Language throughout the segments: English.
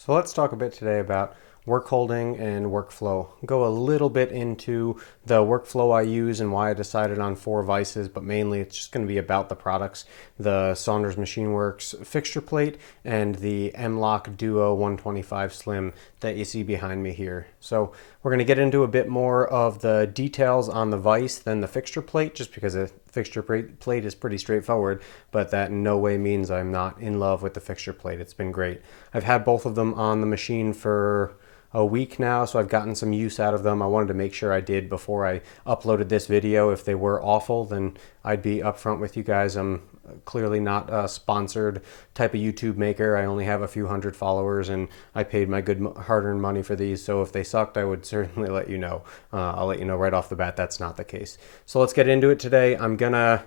So let's talk a bit today about work holding and workflow. Go a little bit into the workflow I use and why I decided on 4 vices, but mainly it's just going to be about the products, the Saunders Machine Works fixture plate and the MLock Duo 125 Slim that you see behind me here. So we're going to get into a bit more of the details on the vise than the fixture plate, just because a fixture plate is pretty straightforward, but that in no way means I'm not in love with the fixture plate. It's been great. I've had both of them on the machine for a week now, so I've gotten some use out of them. I wanted to make sure I did before I uploaded this video. If they were awful, then I'd be upfront with you guys. I'm clearly not a sponsored type of YouTube maker. I only have a few hundred followers, and I paid my good hard-earned money for these, so if they sucked, I would certainly let you know. I'll let you know right off the bat that's not the case. So let's get into it today. I'm gonna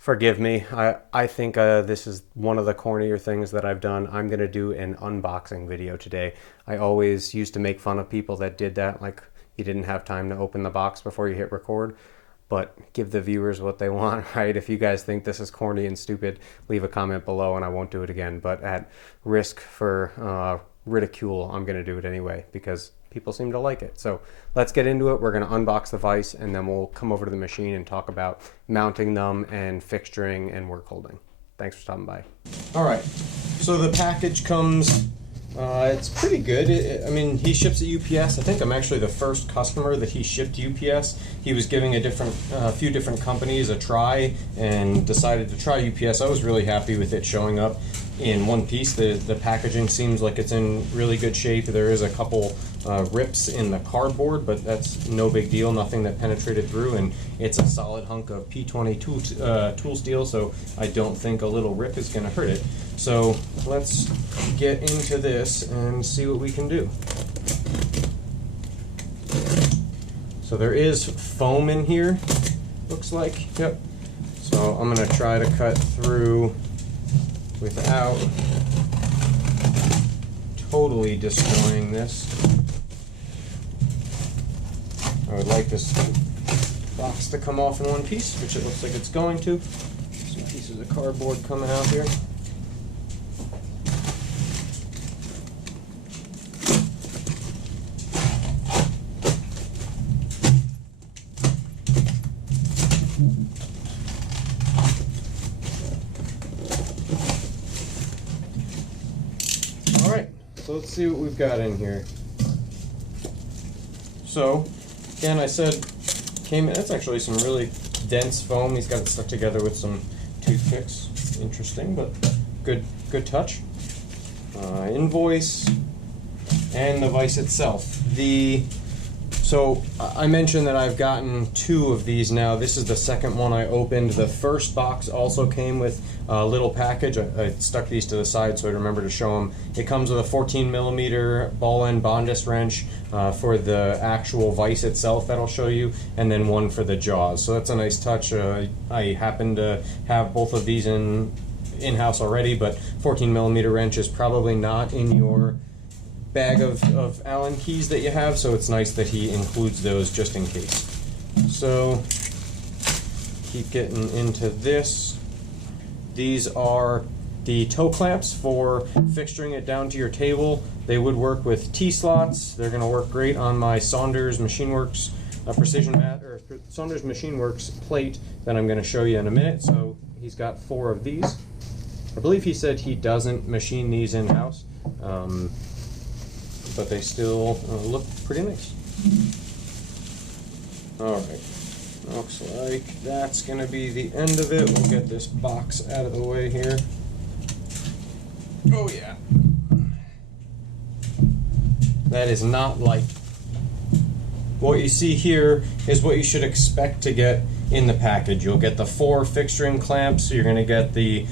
Forgive me. I think this is one of the cornier things that I've done. I'm going to do an unboxing video today. I always used to make fun of people that did that, like you didn't have time to open the box before you hit record. But give the viewers what they want, right? If you guys think this is corny and stupid, leave a comment below and I won't do it again. But at risk for ridicule, I'm going to do it anyway because people seem to like it. So let's get into it. We're going to unbox the vise and then we'll come over to the machine and talk about mounting them and fixturing and work holding. Thanks for stopping by. All right, so the package comes, it's pretty good. I mean, he ships at UPS. I think I'm actually the first customer that he shipped to UPS. He was giving a few different companies a try and decided to try UPS. I was really happy with it showing up in one piece. The packaging seems like it's in really good shape. There is a couple rips in the cardboard, but that's no big deal, nothing that penetrated through, and it's a solid hunk of P20 tool steel, so I don't think a little rip is going to hurt it. So let's get into this and see what we can do. So there is foam in here, looks like. Yep. So I'm going to try to cut through without totally destroying this. I would like this box to come off in one piece, which it looks like it's going to. Some pieces of cardboard coming out here. Alright, so let's see what we've got in here. So, again, I said, that's actually some really dense foam. He's got it stuck together with some toothpicks. Interesting, but good touch. Invoice, and the vise itself. So I mentioned that I've gotten 2 of these now. This is the second one I opened. The first box also came with a little package. I stuck these to the side so I remember to show them. It comes with a 14mm ball end Bondus wrench for the actual vise itself that I'll show you, and then one for the jaws. So that's a nice touch. I happen to have both of these in-house already, but 14mm wrench is probably not in your bag of Allen keys that you have, so it's nice that he includes those just in case. So keep getting into this. These are the toe clamps for fixturing it down to your table. They would work with T-slots. They're going to work great on my Saunders Machine Works Saunders Machine Works plate that I'm going to show you in a minute. So he's got 4 of these. I believe he said he doesn't machine these in-house. But they still look pretty nice. Alright, looks like that's going to be the end of it. We'll get this box out of the way here. Oh yeah. That is not light. What you see here is what you should expect to get in the package. You'll get the 4 fixturing clamps, so you're going to get the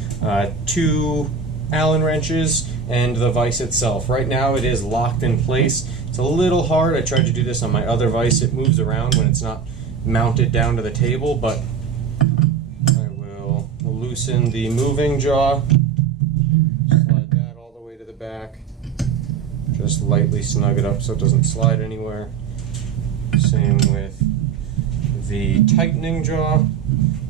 2 Allen wrenches, and the vise itself. Right now it is locked in place. It's a little hard. I tried to do this on my other vise. It moves around when it's not mounted down to the table, but I will loosen the moving jaw, slide that all the way to the back, just lightly snug it up so it doesn't slide anywhere. Same with the tightening jaw.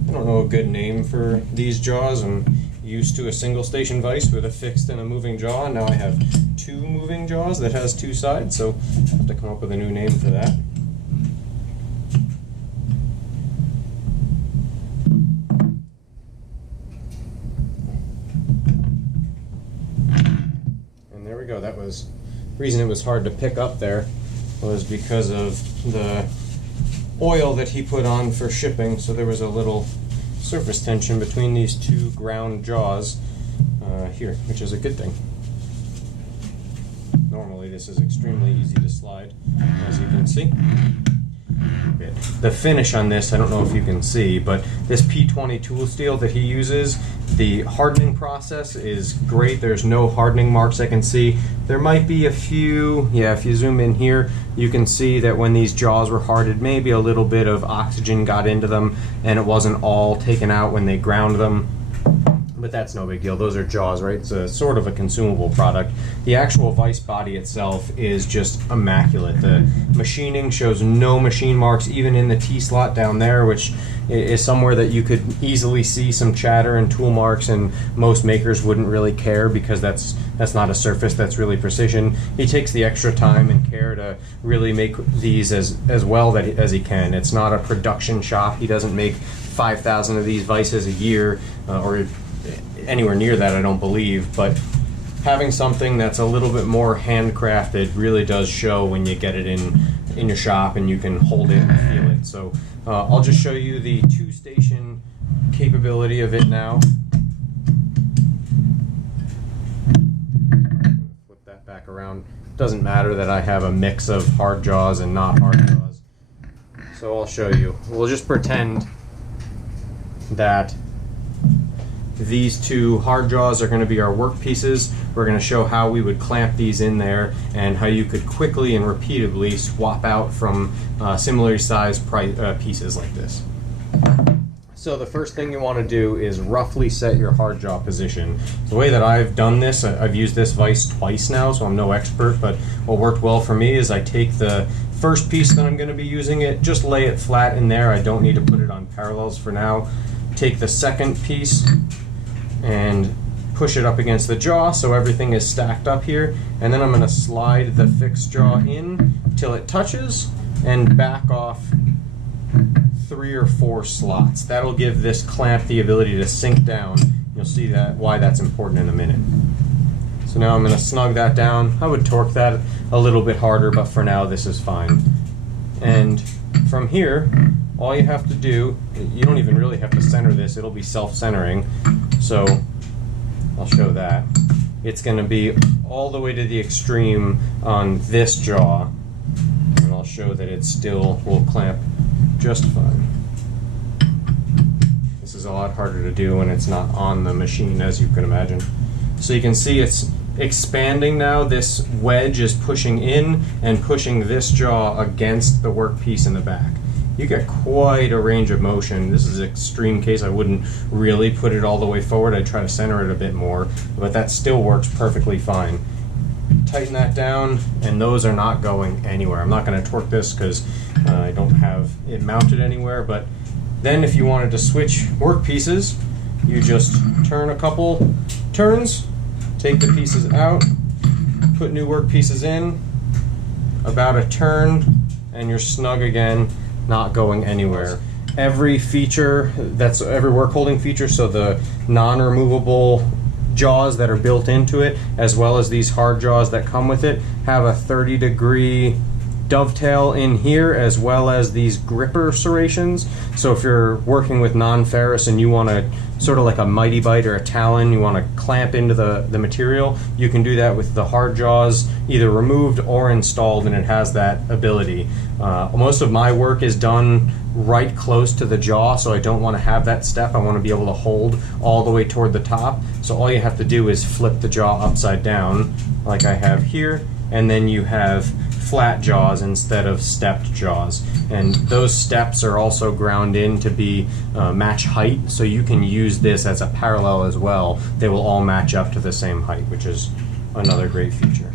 I don't know a good name for these jaws. I'm used to a single station vise with a fixed and a moving jaw. Now I have two moving jaws that has two sides, so I have to come up with a new name for that. And there we go. That was the reason it was hard to pick up there, was because of the oil that he put on for shipping, so there was a little surface tension between these two ground jaws here, which is a good thing. Normally this is extremely easy to slide, as you can see. The finish on this, I don't know if you can see, but this P20 tool steel that he uses, the hardening process is great. There's no hardening marks I can see. There might be a few, yeah, if you zoom in here, you can see that when these jaws were hardened, maybe a little bit of oxygen got into them and it wasn't all taken out when they ground them. But that's no big deal. Those are jaws, right? It's a sort of a consumable product. The actual vise body itself is just immaculate. The machining shows no machine marks, even in the T-slot down there, which is somewhere that you could easily see some chatter and tool marks, and most makers wouldn't really care because that's not a surface that's really precision. He takes the extra time and care to really make these as well as he can. It's not a production shop. He doesn't make 5,000 of these vices a year, or anywhere near that, I don't believe, but having something that's a little bit more handcrafted really does show when you get it in your shop and you can hold it and feel it. So I'll just show you the two-station capability of it now. Flip that back around. Doesn't matter that I have a mix of hard jaws and not hard jaws. So I'll show you. We'll just pretend that these two hard jaws are going to be our work pieces. We're going to show how we would clamp these in there and how you could quickly and repeatedly swap out from similarly sized pieces like this. So the first thing you want to do is roughly set your hard jaw position. The way that I've done this, I've used this vise twice now, so I'm no expert, but what worked well for me is I take the first piece that I'm going to be using it, just lay it flat in there. I don't need to put it on parallels for now. Take the second piece and push it up against the jaw so everything is stacked up here, and then I'm going to slide the fixed jaw in till it touches and back off 3 or 4 slots. That'll give this clamp the ability to sink down. You'll see why that's important in a minute. So now I'm going to snug that down. I would torque that a little bit harder, but for now this is fine. And from here, all you have to do, you don't even really have to center this, it'll be self-centering. So I'll show that. It's going to be all the way to the extreme on this jaw, and I'll show that it still will clamp just fine. This is a lot harder to do when it's not on the machine, as you can imagine. So you can see it's expanding now. This wedge is pushing in and pushing this jaw against the workpiece in the back. You get quite a range of motion. This is an extreme case. I wouldn't really put it all the way forward. I'd try to center it a bit more, but that still works perfectly fine. Tighten that down, and those are not going anywhere. I'm not going to torque this because I don't have it mounted anywhere, but then if you wanted to switch workpieces, you just turn a couple turns, take the pieces out, put new workpieces in, about a turn, and you're snug again, not going anywhere. Every feature, that's every work holding feature, so the non-removable jaws that are built into it, as well as these hard jaws that come with it, have a 30-degree dovetail in here, as well as these gripper serrations. So if you're working with non-ferrous and you want to, sort of like a mighty bite or a talon, you want to clamp into the material, you can do that with the hard jaws either removed or installed, and it has that ability. Most of my work is done right close to the jaw, so I don't want to have that step. I want to be able to hold all the way toward the top. So all you have to do is flip the jaw upside down like I have here, and then you have flat jaws instead of stepped jaws. And those steps are also ground in to be match height, so you can use this as a parallel as well. They will all match up to the same height, which is another great feature.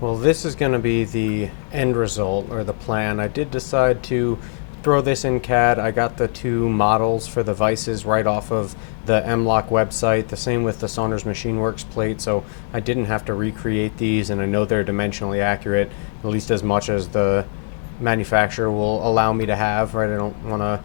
Well, this is going to be the end result, or the plan. I did decide to throw this in CAD. I got the two models for the vices right off of the MLock website, the same with the Saunders Machine Works plate, so I didn't have to recreate these, and I know they're dimensionally accurate, at least as much as the manufacturer will allow me to have, right? I don't want to,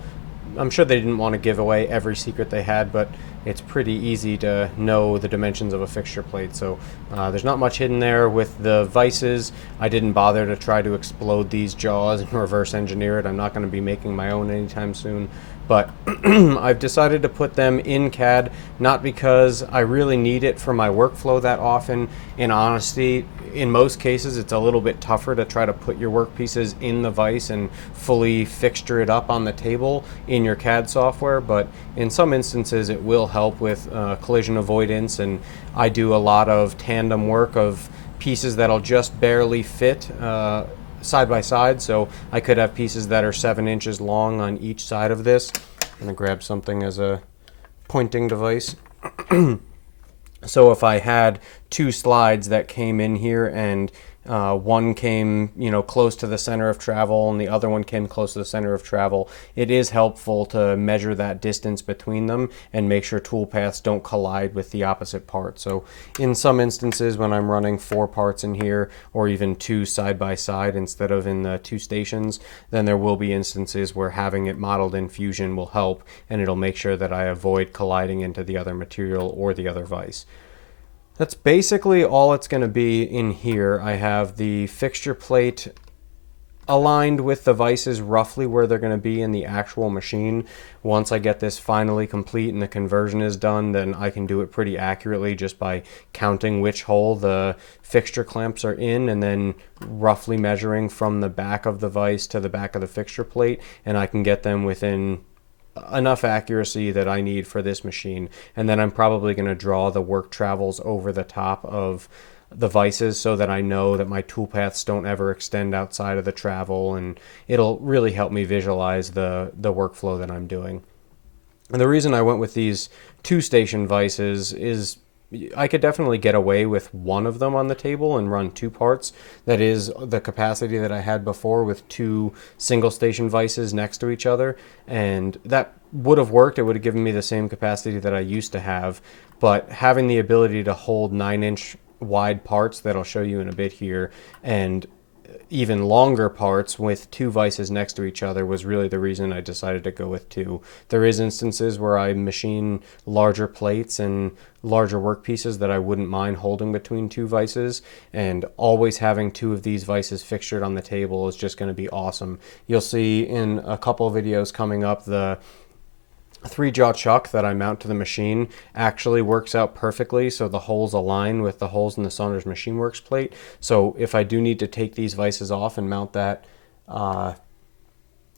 I'm sure they didn't want to give away every secret they had, but it's pretty easy to know the dimensions of a fixture plate. So there's not much hidden there. With the vices, I didn't bother to try to explode these jaws and reverse engineer it. I'm not going to be making my own anytime soon. But I've decided to put them in CAD, not because I really need it for my workflow that often. In honesty, in most cases, it's a little bit tougher to try to put your workpieces in the vise and fully fixture it up on the table in your CAD software, but in some instances it will help with collision avoidance, and I do a lot of tandem work of pieces that'll just barely fit side by side, so I could have pieces that are 7 inches long on each side of this. I'm going to grab something as a pointing device. So if I had two slides that came in here and one came, close to the center of travel and the other one came close to the center of travel, it is helpful to measure that distance between them and make sure tool paths don't collide with the opposite part. So in some instances, when I'm running 4 parts in here, or even 2 side by side instead of in the 2 stations, then there will be instances where having it modeled in Fusion will help, and it'll make sure that I avoid colliding into the other material or the other vise. That's basically all it's going to be in here. I have the fixture plate aligned with the vices roughly where they're going to be in the actual machine. Once I get this finally complete and the conversion is done, then I can do it pretty accurately just by counting which hole the fixture clamps are in and then roughly measuring from the back of the vise to the back of the fixture plate, and I can get them within enough accuracy that I need for this machine. And then I'm probably going to draw the work travels over the top of the vices so that I know that my toolpaths don't ever extend outside of the travel, and it'll really help me visualize the workflow that I'm doing. And the reason I went with these 2-station vices is I could definitely get away with one of them on the table and run 2 parts. That is the capacity that I had before with 2 single-station vices next to each other, and that would have worked. It would have given me the same capacity that I used to have, but having the ability to hold 9-inch wide parts that I'll show you in a bit here, and even longer parts with 2 vices next to each other was really the reason I decided to go with 2. There is instances where I machine larger plates and larger workpieces that I wouldn't mind holding between 2 vices, and always having 2 of these vices fixtured on the table is just going to be awesome. You'll see in a couple of videos coming up, the 3-jaw chuck that I mount to the machine actually works out perfectly, so the holes align with the holes in the Saunders Machine Works plate. So if I do need to take these vices off and mount that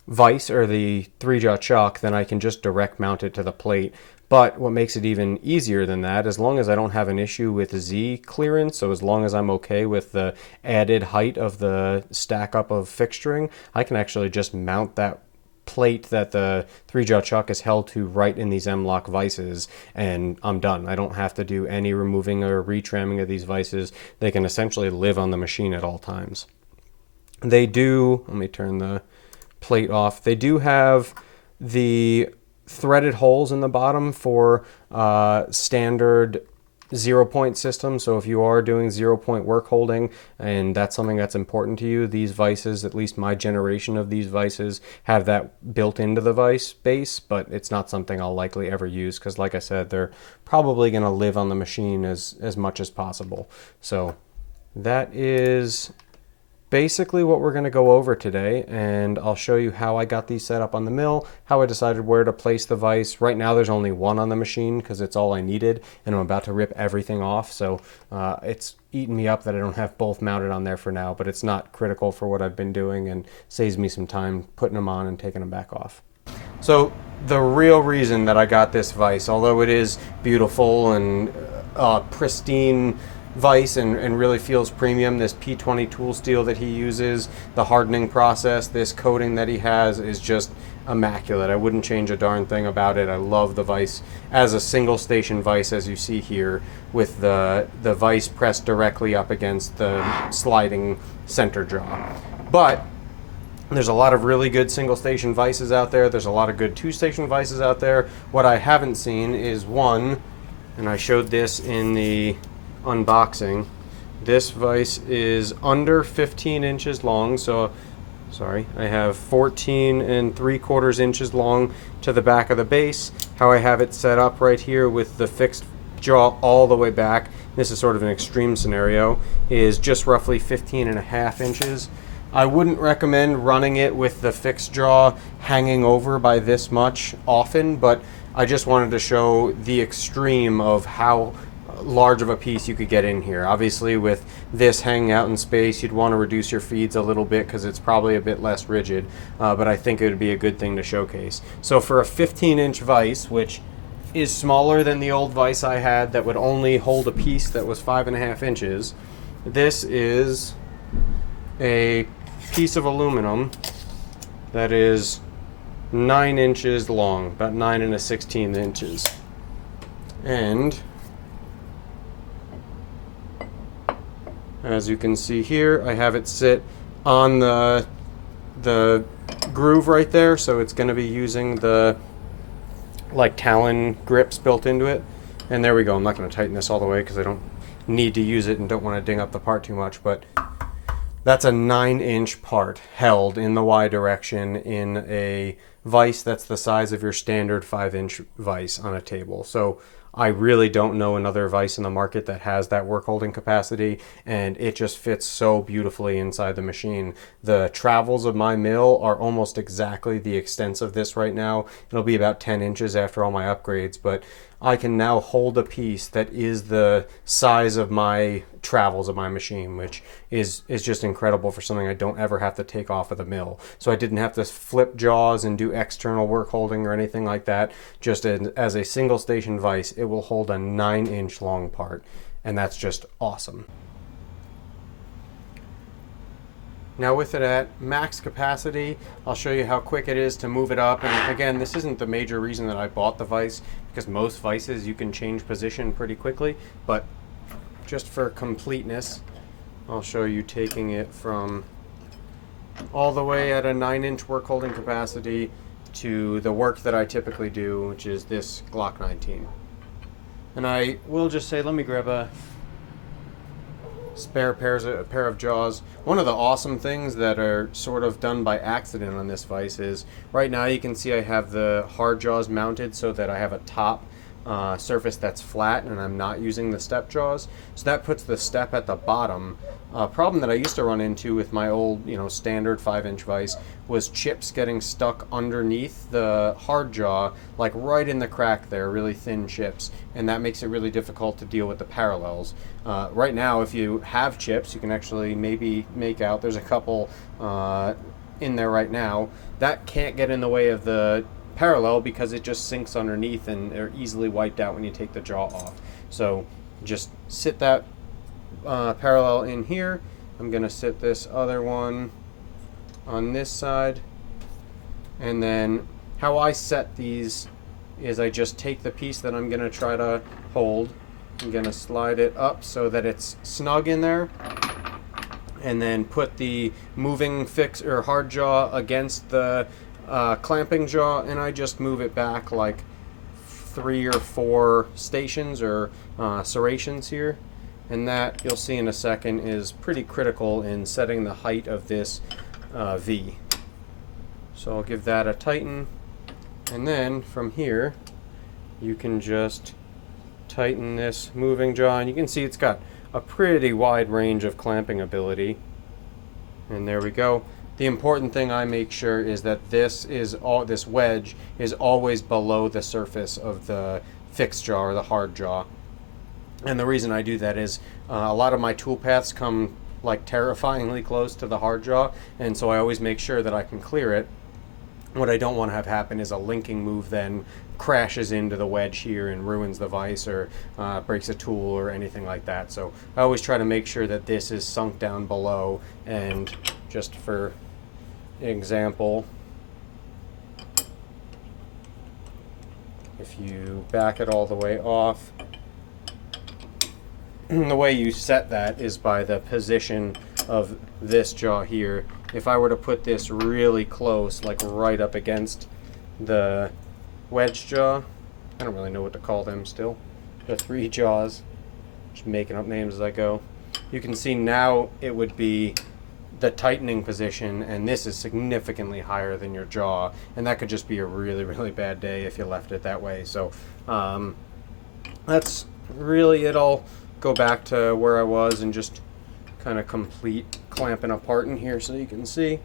vice or the 3-jaw chuck, then I can just direct mount it to the plate. But what makes it even easier than that, as long as I don't have an issue with Z clearance, so as long as I'm okay with the added height of the stack up of fixturing, I can actually just mount that plate that the 3-jaw chuck is held to right in these MLock vices, and I'm done. I don't have to do any removing or retramming of these vices. They can essentially live on the machine at all times. They do, let me turn the plate off, they do have the threaded holes in the bottom for standard 0-point system. So if you are doing 0-point work holding and that's something that's important to you, these vices, at least my generation of these vices, have that built into the vice base, but it's not something I'll likely ever use because, like I said, they're probably going to live on the machine as much as possible. So that is basically what we're going to go over today, and I'll show you how I got these set up on the mill, how I decided where to place the vise. Right now there's only one on the machine because it's all I needed, and I'm about to rip everything off, so it's eaten me up that I don't have both mounted on there for now, but it's not critical for what I've been doing and saves me some time putting them on and taking them back off. So the real reason that I got this vise, although it is beautiful and pristine vise and really feels premium, this P20 tool steel that he uses, the hardening process, this coating that he has is just immaculate. I wouldn't change a darn thing about it. I love the vise as a single station vise, as you see here, with the vise pressed directly up against the sliding center jaw. But There's a lot of really good single station vices out there. There's a lot of good 2-station vices out there. What I haven't seen is one, and I showed this in the unboxing. This vise is under 15 inches long, so sorry, I have 14 3/4 inches long to the back of the base. How I have it set up right here with the fixed jaw all the way back, this is sort of an extreme scenario, is just roughly 15.5 inches. I wouldn't recommend running it with the fixed jaw hanging over by this much often, but I just wanted to show the extreme of how large of a piece you could get in here. Obviously with this hanging out in space, you'd want to reduce your feeds a little bit because it's probably a bit less rigid, but I think it would be a good thing to showcase. So for a 15-inch vise, which is smaller than the old vise I had that would only hold a piece that was 5.5 inches, this is a piece of aluminum that is 9 inches long, about 9 1/16 inches. And as you can see here, I have it sit on the groove right there, so it's going to be using the like talon grips built into it. And there we go. I'm not going to tighten this all the way because I don't need to use it and don't want to ding up the part too much, but that's a 9-inch part held in the Y direction in a vise that's the size of your standard 5-inch vise on a table. So I really don't know another vise in the market that has that work holding capacity, and it just fits so beautifully inside the machine. The travels of my mill are almost exactly the extent of this right now. It'll be about 10 inches after all my upgrades, but I can now hold a piece that is the size of my travels of my machine, which is just incredible for something I don't ever have to take off of the mill. So I didn't have to flip jaws and do external work holding or anything like that. Just as a single station vise, it will hold a 9-inch long part, and that's just awesome. Now with it at max capacity, I'll show you how quick it is to move it up. And again, this isn't the major reason that I bought the vise, because most vices you can change position pretty quickly, but just for completeness, I'll show you taking it from all the way at a 9-inch work holding capacity to the work that I typically do, which is this Glock 19. And I will just say, let me grab a spare pair of jaws. One of the awesome things that are sort of done by accident on this vise is, right now you can see I have the hard jaws mounted so that I have a top surface that's flat and I'm not using the step jaws. So that puts the step at the bottom. A problem that I used to run into with my old, standard 5-inch vise was chips getting stuck underneath the hard jaw, like right in the crack there, really thin chips, and that makes it really difficult to deal with the parallels. Right now, if you have chips, you can actually maybe make out, there's a couple in there right now, that can't get in the way of the parallel because it just sinks underneath and they're easily wiped out when you take the jaw off. So just sit that parallel in here. I'm going to sit this other one on this side, and then how I set these is I just take the piece that I'm going to try to hold. I'm going to slide it up so that it's snug in there, and then put the moving fix or hard jaw against the clamping jaw, and I just move it back like 3 or 4 stations or serrations here. And that, you'll see in a second, is pretty critical in setting the height of this V. So I'll give that a tighten, and then from here you can just tighten this moving jaw, and you can see it's got a pretty wide range of clamping ability. And there we go. The important thing I make sure is that this wedge is always below the surface of the fixed jaw or the hard jaw. And the reason I do that is a lot of my tool paths come like terrifyingly close to the hard jaw, and so I always make sure that I can clear it. What I don't want to have happen is a linking move then crashes into the wedge here and ruins the vise or breaks a tool or anything like that. So I always try to make sure that this is sunk down below. And just for example, if you back it all the way off, the way you set that is by the position of this jaw here if I were to put this really close, like right up against the wedge jaw, I don't really know what to call them still, the 3 jaws, just making up names as I go, you can see now it would be the tightening position, and this is significantly higher than your jaw, and that could just be a really, really bad day if you left it that way. So that's really it. I'll go back to where I was and just kind of complete clamping apart in here so you can see.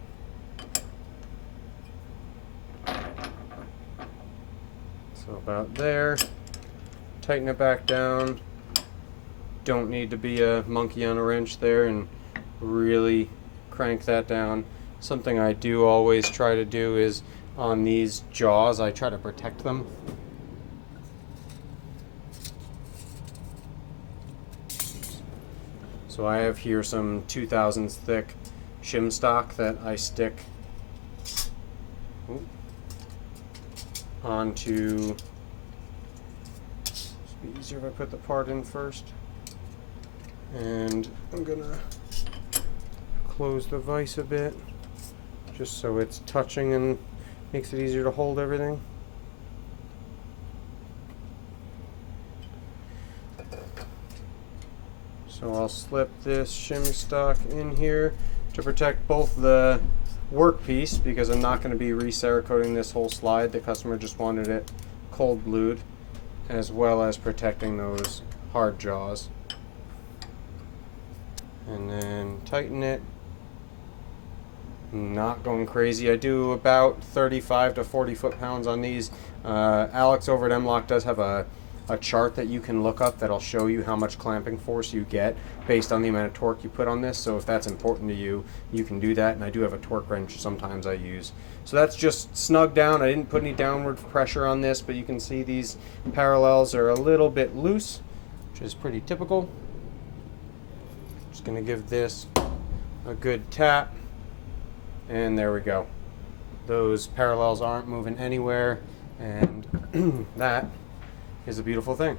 So about there, tighten it back down. Don't need to be a monkey on a wrench there, and really crank that down. Something I do always try to do is on these jaws, I try to protect them. So I have here some 2000s thick shim stock that I stick onto. It's be easier if I put the part in first. And I'm gonna close the vise a bit just so it's touching and makes it easier to hold everything. So I'll slip this shim stock in here to protect both the workpiece, because I'm not going to be re-cerakoting this whole slide. The customer just wanted it cold blued, as well as protecting those hard jaws. And then tighten it. Not going crazy. I do about 35 to 40 foot-pounds on these. Alex over at MLock does have a chart that you can look up that'll show you how much clamping force you get based on the amount of torque you put on this. So if that's important to you, you can do that. And I do have a torque wrench sometimes I use. So that's just snug down. I didn't put any downward pressure on this, but you can see these parallels are a little bit loose, which is pretty typical. Just going to give this a good tap, and there we go. Those parallels aren't moving anywhere, and that is a beautiful thing.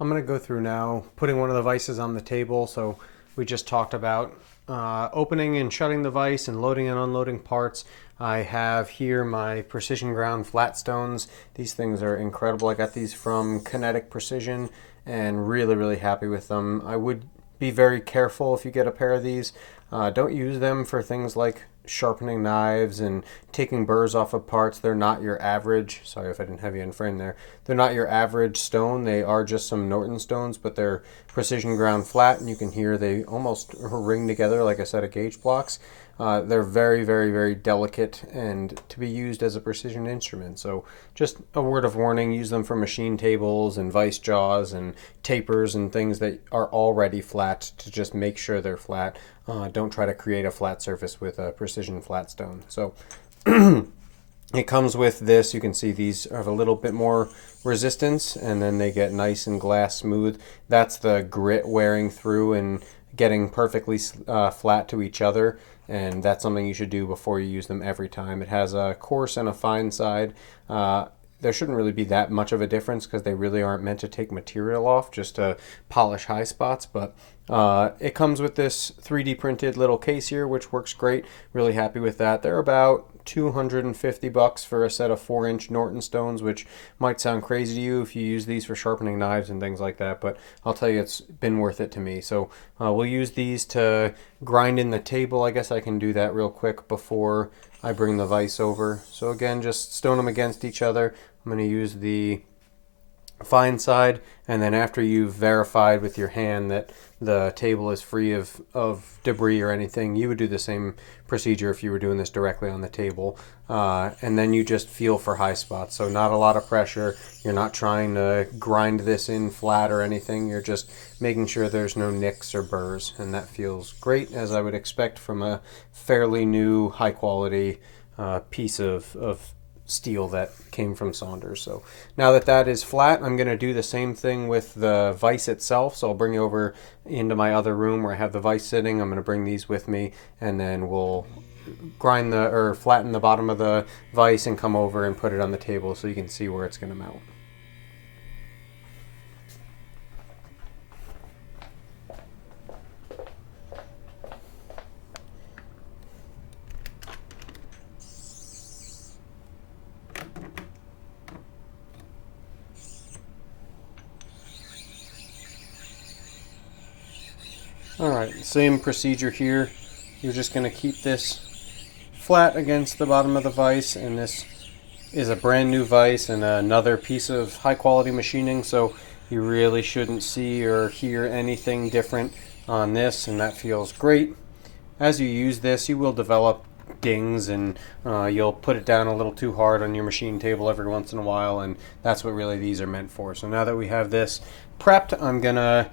I'm going to go through now putting one of the vices on the table. So we just talked about opening and shutting the vise and loading and unloading parts. I have here my precision ground flat stones. These things are incredible. I got these from Kinetic Precision and really happy with them. I would be very careful if you get a pair of these. Don't use them for things like sharpening knives and taking burrs off of parts. They're not your average, sorry if I didn't have you in frame there, they're not your average stone. They are just some Norton stones, but they're precision ground flat, and you can hear they almost ring together like a set of gauge blocks. They're very delicate and to be used as a precision instrument. So just a word of warning, use them for machine tables and vice jaws and tapers and things that are already flat, to just make sure they're flat. Don't try to create a flat surface with a precision flat stone. So it comes with this. You can see these have a little bit more resistance, and then they get nice and glass smooth. That's the grit wearing through and getting perfectly flat to each other, and that's something you should do before you use them every time. It has a coarse and a fine side. There shouldn't really be that much of a difference because they really aren't meant to take material off, just to polish high spots. But it comes with this 3D printed little case here, which works great. Really happy with that. They're about $250 for a set of 4-inch Norton stones, which might sound crazy to you if you use these for sharpening knives and things like that, but I'll tell you, it's been worth it to me. So we'll use these to grind in the table. I guess I can do that real quick before I bring the vise over. So again, just stone them against each other. I'm going to use the fine side, and then after you've verified with your hand that the table is free of debris or anything, you would do the same procedure if you were doing this directly on the table. And then you just feel for high spots. So not a lot of pressure. You're not trying to grind this in flat or anything. You're just making sure there's no nicks or burrs. And that feels great, as I would expect from a fairly new, high quality piece of steel that came from Saunders. So now that that is flat, I'm going to do the same thing with the vise itself. So I'll bring you over into my other room where I have the vise sitting. I'm going to bring these with me, and then we'll flatten the bottom of the vise and come over and put it on the table so you can see where it's going to mount. Alright, same procedure here. You're just going to keep this flat against the bottom of the vise, and this is a brand new vise and another piece of high quality machining, so you really shouldn't see or hear anything different on this, and that feels great. As you use this, you will develop dings, and you'll put it down a little too hard on your machine table every once in a while, and that's what really these are meant for. So now that we have this prepped, I'm gonna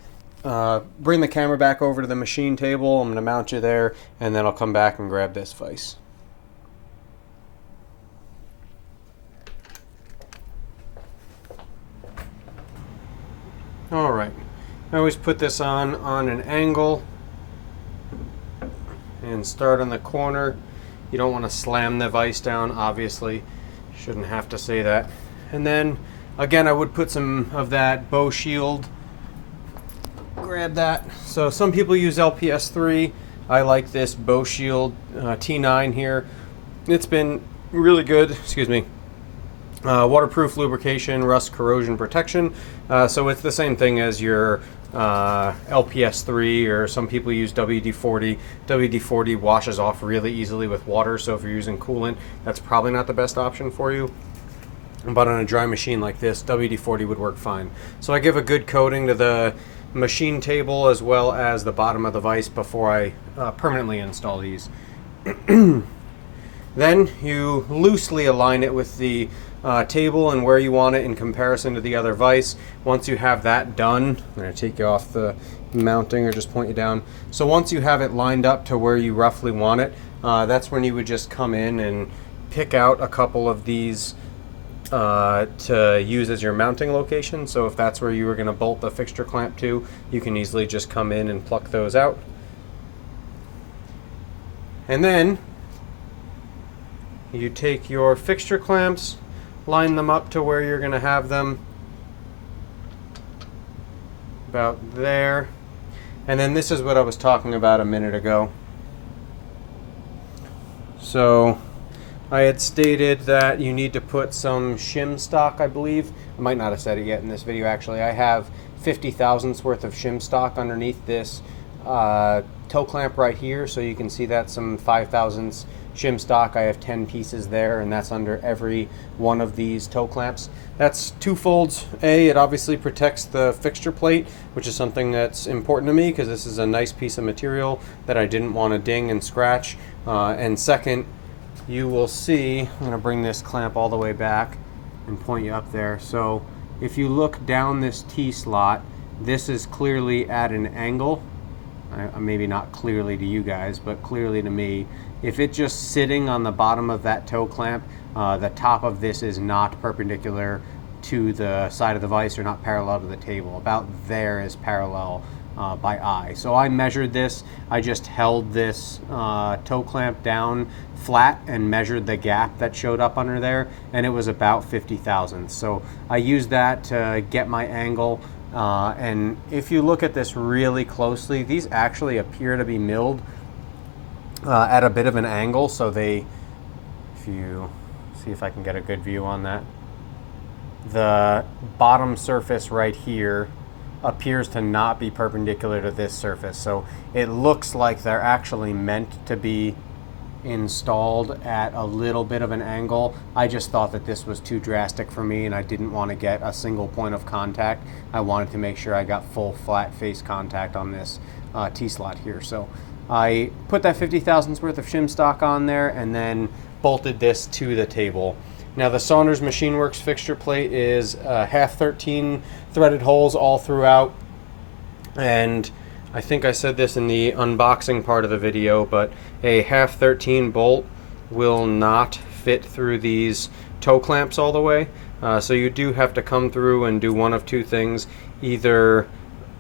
bring the camera back over to the machine table. I'm gonna mount you there, and then I'll come back and grab this vise. All right, I always put this on an angle and start on the corner. You don't want to slam the vise down, obviously. Shouldn't have to say that. And then, again, I would put some of that bow shield. Grab that. So some people use LPS3. I like this bow shield T9 here. It's been really good. Excuse me. Waterproof lubrication, rust corrosion protection. So it's the same thing as your LPS3, or some people use WD-40. WD-40 washes off really easily with water, so if you're using coolant, that's probably not the best option for you. But on a dry machine like this, WD-40 would work fine. So I give a good coating to the machine table as well as the bottom of the vise before I permanently install these. Then you loosely align it with the table and where you want it in comparison to the other vise. Once you have that done, I'm going to take you off the mounting or just point you down. So once you have it lined up to where you roughly want it, that's when you would just come in and pick out a couple of these to use as your mounting location. So if that's where you were going to bolt the fixture clamp to, you can easily just come in and pluck those out. And then you take your fixture clamps, line them up to where you're going to have them, about there. And then this is what I was talking about a minute ago. So I had stated that you need to put some shim stock, I believe. I might not have said it yet in this video, actually. I have 50 thousandths worth of shim stock underneath this toe clamp right here, so you can see that's some 5 thousandths shim stock. I have 10 pieces there, and that's under every one of these toe clamps. That's two folds. It obviously protects the fixture plate, which is something that's important to me because this is a nice piece of material that I didn't want to ding and scratch. And second, you will see, I'm going to bring this clamp all the way back and point you up there. So if you look down this T-slot, this is clearly at an angle. Maybe not clearly to you guys, but clearly to me. If it's just sitting on the bottom of that toe clamp, the top of this is not perpendicular to the side of the vise or not parallel to the table. About there is parallel by eye. So I measured this. I just held this toe clamp down flat and measured the gap that showed up under there, and it was about 50 thousandths. So I used that to get my angle. And if you look at this really closely, these actually appear to be milled at a bit of an angle. So they, if you see if I can get a good view on that, the bottom surface right here appears to not be perpendicular to this surface. So it looks like they're actually meant to be installed at a little bit of an angle. I just thought that this was too drastic for me, and I didn't want to get a single point of contact. I wanted to make sure I got full flat face contact on this T-slot here. So I put that 50 thousandths worth of shim stock on there and then bolted this to the table. Now the Saunders Machine Works fixture plate is half 13 threaded holes all throughout, and I think I said this in the unboxing part of the video, but a half 13 bolt will not fit through these toe clamps all the way. So you do have to come through and do one of two things. Either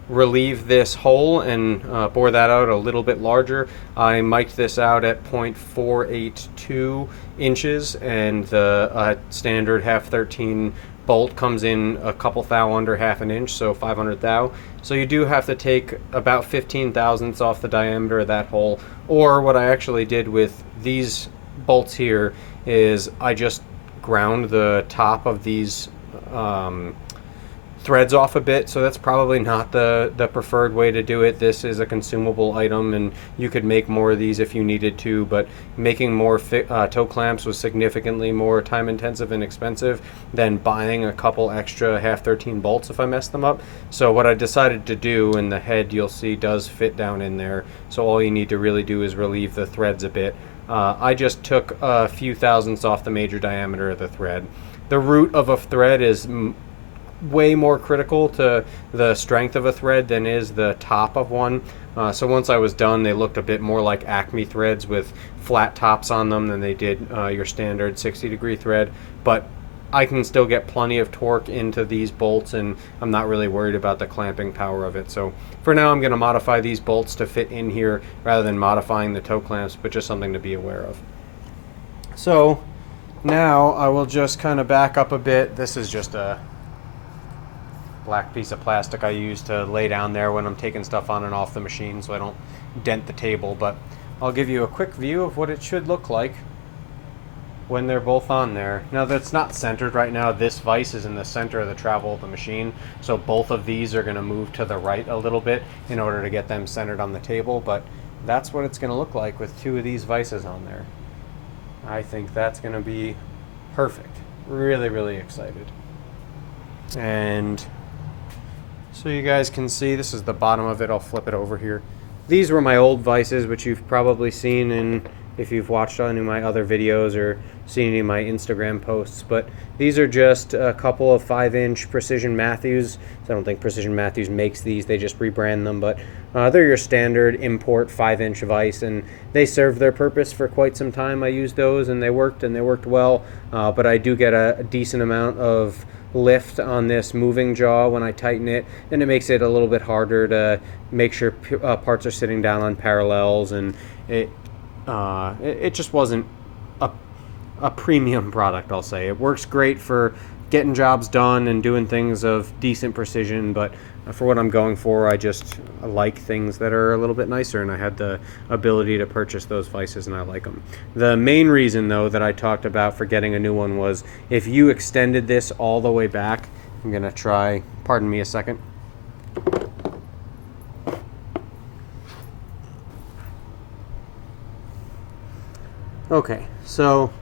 relieve this hole and bore that out a little bit larger. I mic'd this out at 0.482 inches, and the standard half 13 bolt comes in a couple thou under half an inch, so 500 thou. So you do have to take about 15 thousandths off the diameter of that hole. Or what I actually did with these bolts here is I just ground the top of these threads off a bit, so that's probably not the preferred way to do it. This is a consumable item, and you could make more of these if you needed to, but making more toe clamps was significantly more time intensive and expensive than buying a couple extra half 13 bolts if I messed them up. So what I decided to do, and the head you'll see does fit down in there, so all you need to really do is relieve the threads a bit. I just took a few thousandths off the major diameter of the thread. The root of a thread is way more critical to the strength of a thread than is the top of one. So once I was done, they looked a bit more like Acme threads with flat tops on them than they did your standard 60-degree thread. But I can still get plenty of torque into these bolts, and I'm not really worried about the clamping power of it. So for now, I'm going to modify these bolts to fit in here rather than modifying the toe clamps, but just something to be aware of. So now I will just kind of back up a bit. This is just a black piece of plastic I use to lay down there when I'm taking stuff on and off the machine so I don't dent the table, but I'll give you a quick view of what it should look like when they're both on there. Now that's not centered right now. This vise is in the center of the travel of the machine, so both of these are going to move to the right a little bit in order to get them centered on the table, but that's what it's going to look like with two of these vises on there. I think that's going to be perfect. Really, really excited. And so you guys can see, this is the bottom of it. I'll flip it over here. These were my old vises, which you've probably seen in, if you've watched any of my other videos or seen any of my Instagram posts. But these are just a couple of 5-inch Precision Matthews. So I don't think Precision Matthews makes these, they just rebrand them. But they're your standard import 5-inch vise, and they served their purpose for quite some time. I used those and they worked well. But I do get a decent amount of lift on this moving jaw when I tighten it, and it makes it a little bit harder to make sure parts are sitting down on parallels, and it just wasn't a premium product, I'll say. It works great for getting jobs done and doing things of decent precision, but for what I'm going for, I just like things that are a little bit nicer, and I had the ability to purchase those vises, and I like them. The main reason, though, that I talked about for getting a new one was if you extended this all the way back, I'm going to try, pardon me a second. Okay, so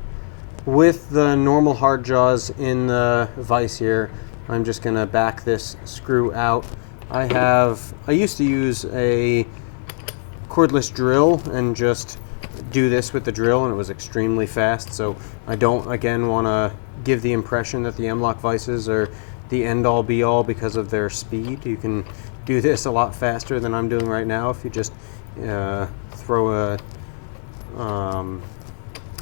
with the normal hard jaws in the vise here, I'm just going to back this screw out. I used to use a cordless drill and just do this with the drill, and it was extremely fast. So I don't, again, want to give the impression that the MLock vises are the end-all be-all because of their speed. You can do this a lot faster than I'm doing right now if you just throw a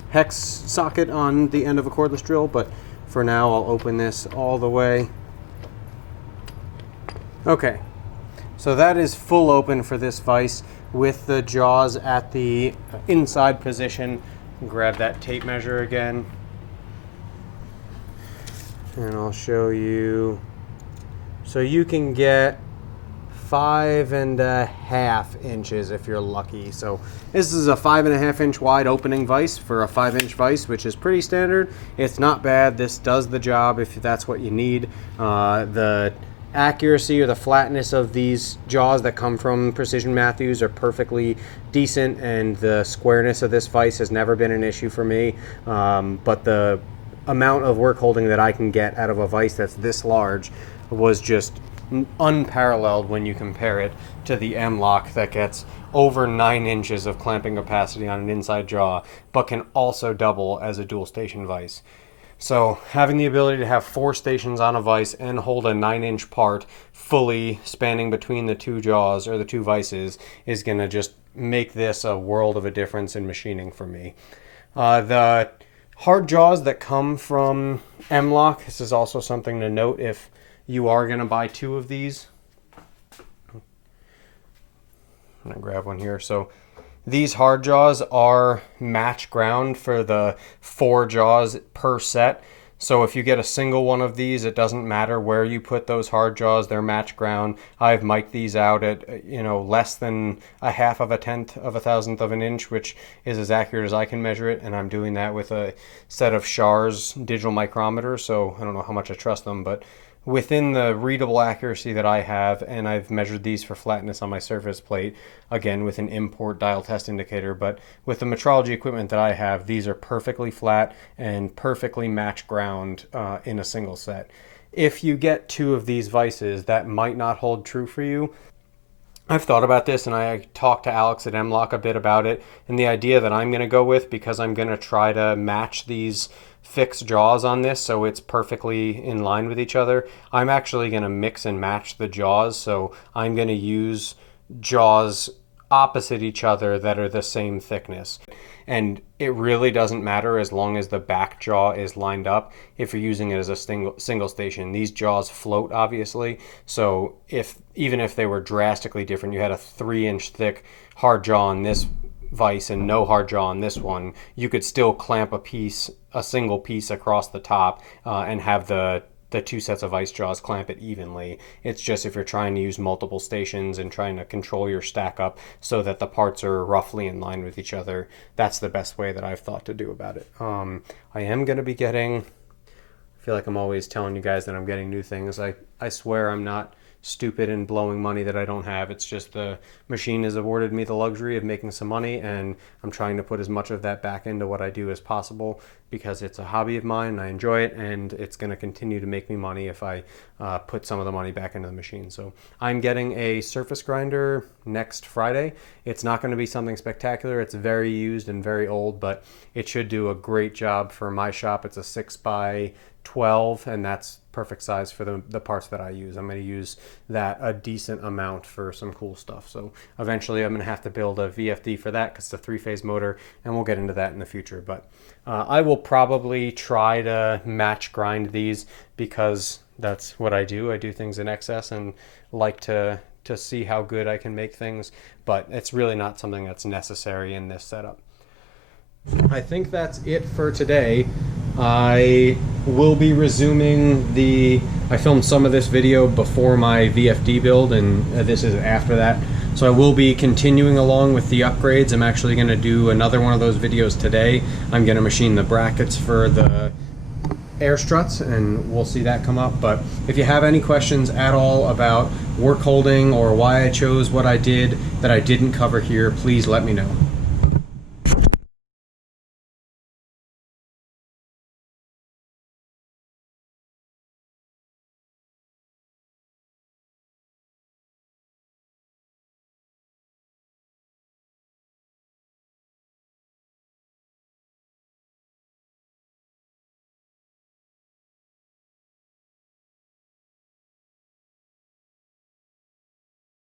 hex socket on the end of a cordless drill, but for now I'll open this all the way. Okay, so that is full open for this vise with the jaws at the inside position. Grab that tape measure again, and I'll show you. So you can get 5.5 inches if you're lucky. So this is a 5.5 inch wide opening vise for a 5-inch vise, which is pretty standard. It's not bad. This does the job if that's what you need. The accuracy or the flatness of these jaws that come from Precision Matthews are perfectly decent, and the squareness of this vise has never been an issue for me. But the amount of work holding that I can get out of a vise that's this large was just unparalleled when you compare it to the MLock that gets over 9 inches of clamping capacity on an inside jaw, but can also double as a dual station vise. So having the ability to have 4 stations on a vise and hold a 9-inch part fully spanning between the two jaws or the two vises is going to just make this a world of a difference in machining for me. The hard jaws that come from MLock, this is also something to note if you are going to buy 2 of these. I'm going to grab one here. So these hard jaws are match ground for the 4 jaws per set. So if you get a single one of these, it doesn't matter where you put those hard jaws, they're match ground. I've mic'd these out at, less than a half of a tenth of a thousandth of an inch, which is as accurate as I can measure it. And I'm doing that with a set of Schar's digital micrometers. So I don't know how much I trust them, but within the readable accuracy that I have, and I've measured these for flatness on my surface plate, again with an import dial test indicator, but with the metrology equipment that I have, these are perfectly flat and perfectly match ground in a single set. If you get 2 of these vices, that might not hold true for you. I've thought about this, and I talked to Alex at MLock a bit about it, and the idea that I'm going to go with, because I'm going to try to match these fixed jaws on this so it's perfectly in line with each other, I'm actually going to mix and match the jaws. So I'm going to use jaws opposite each other that are the same thickness. And it really doesn't matter as long as the back jaw is lined up if you're using it as a single station. These jaws float, obviously, so even if they were drastically different, you had a 3-inch thick hard jaw on this vise and no hard jaw on this one, you could still clamp a single piece across the top and have the 2 sets of vice jaws clamp it evenly. It's just if you're trying to use multiple stations and trying to control your stack up so that the parts are roughly in line with each other, that's the best way that I've thought to do about it. I am going to be getting, I feel like I'm always telling you guys that I'm getting new things. I swear I'm not stupid and blowing money that I don't have. It's just the machine has awarded me the luxury of making some money, and I'm trying to put as much of that back into what I do as possible because it's a hobby of mine and I enjoy it, and it's going to continue to make me money if I put some of the money back into the machine. So I'm getting a surface grinder next Friday. It's not going to be something spectacular. It's very used and very old, but it should do a great job for my shop. It's a 6x12, and that's perfect size for the parts that I use. I'm going to use that a decent amount for some cool stuff. So eventually I'm going to have to build a VFD for that because it's a 3-phase motor, and we'll get into that in the future. But I will probably try to match grind these because that's what I do. I do things in excess and like to see how good I can make things, but it's really not something that's necessary in this setup. I think that's it for today. I will be resuming I filmed some of this video before my VFD build, and this is after that. So I will be continuing along with the upgrades. I'm actually going to do another one of those videos today. I'm going to machine the brackets for the air struts, and we'll see that come up. But if you have any questions at all about work holding or why I chose what I did that I didn't cover here, please let me know.